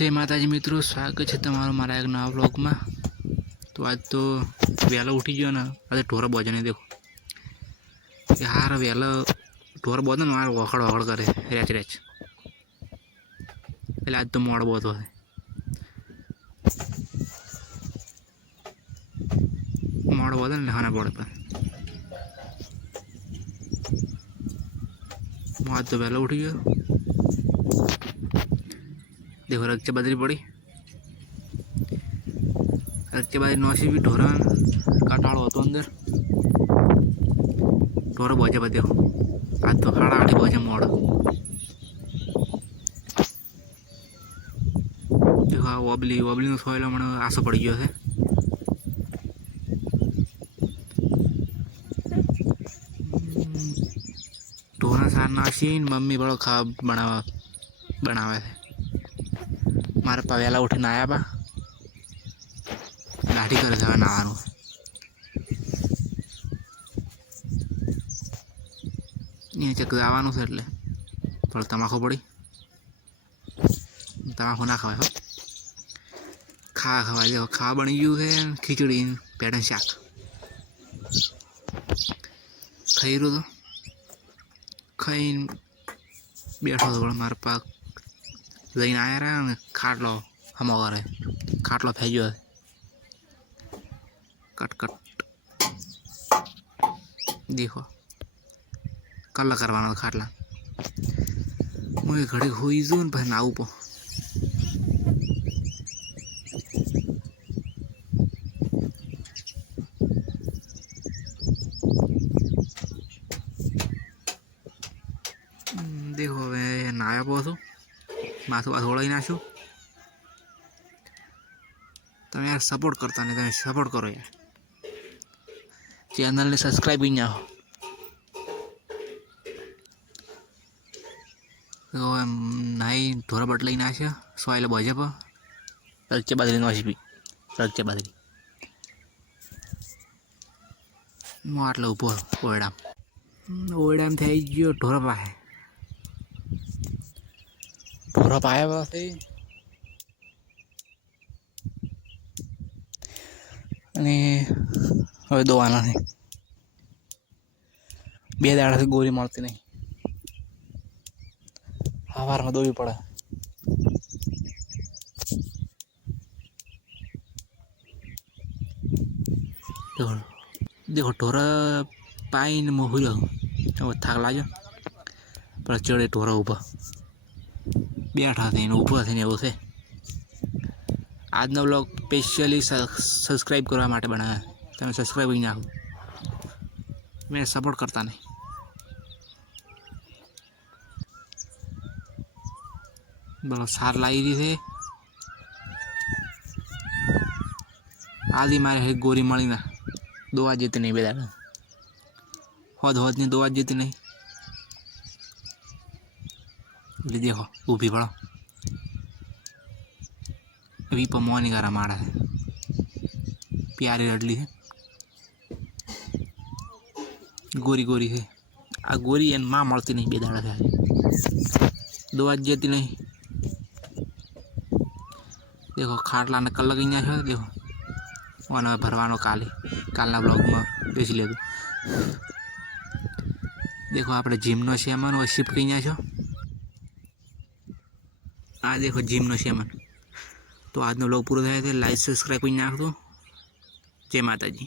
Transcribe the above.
जय माताजी मित्रों, स्वागत है तमारो मारा एक नवा व्लॉग में। तो आज तो वेला उठी गयो ने आज ढोरा बोजे नहीं देखो यार। वेला ढोर बोधे ने मार वखड़ वखड़ करे रेच रेच એટલે आज तो मोड़ बोधो है मोड़ बोधे ने नहाना पड़े पर आज तो वेला उठी गयो। देखो रक्षा बदली पड़ी रक्षा बदली नौसी भी ढोरा काटाड़ो होतो अंदर ढोरा बोझे पर देखो आज तो 8:30 बोझे मोड़। देखो ओबली ओबली नो सोयलो मने आसो पड़ी गयो है। ढोरा सार नासीन मम्मी बड़ो खा बनावे है। मारे पवेला उठीने आया बा लाठी करे है नावानुं। चक जवानुं छे એટલે પણ તમાકુ પડી તમાકુ ના ખવાય હો। ખા જો ખા બની ગયું છે ખીચડી પેટન શાક ખાઈ રહ્યો તો ખાઈને બેઠો તો પણ મારા પાક લઈને આવ્યા રહ્યા ને ખાટલો હમો કરે ખાટલો થઈ ગયો कट कट देखो कल करवाना खाटला मुझे घड़ी हुई जो भाई नाऊ पो देखो वे नाया पो तो माथु थोड़ा ही नाशो तुम यार सपोर्ट करता नहीं तुम सपोर्ट करो यार चैनल ने सब्सक्राइब भी ना हो तो नाई ढोरा बटलाई ना છે સોયલે બોજે પર રચ્ચે બાદરી નોસી પી રચ્ચે બાદરી હું આટલો ઊભો ઓયડામ થઈ ગયો ઢોરા પાયા પાસે અને હવે દોવાના છે 2 દાડાથી ગોળી મળતી નહીં સવારમાં દોવી પડે। देखो ढोरा पाई ने मोहर्यो હવે થાક લાગ્યો પણ ચડે ઢોરા ઊભા બેઠા થઈને ઊભા થઈને એવું છે। આજનો વ્લોગ સ્પેશિયલી સબસ્ક્રાइब કરવા માટે બનાવ્યા તમે સબસ્ક્રાइब ही ना हो मैं सपोर्ट करता नहीं। बोलो सार लाई दी थे आदि मारे गोरी मળી ना 2 आज जीती नहीं बेदा होद होद ने 2 आज जीती नहीं ले देखो ऊभी पड़ो अभी पमोनी करा मारा है प्यारी रडली है गोरी गोरी है आ गोरी एन माँ मळती नहीं बेदाड़ा है 2 आज जीती नहीं। देखो खाटला ने कल लगी छो देखो वन भरवानो काले कालना ब्लॉग में बेची लेतो। देखो आपणे जीमनो सेमन वो शिफ्ट कई छो आ देखो जीमनो सेमन। तो आज ब्लॉग पूरा थाय लाइक सब्सक्राइब कर नाखो। जय माताजी।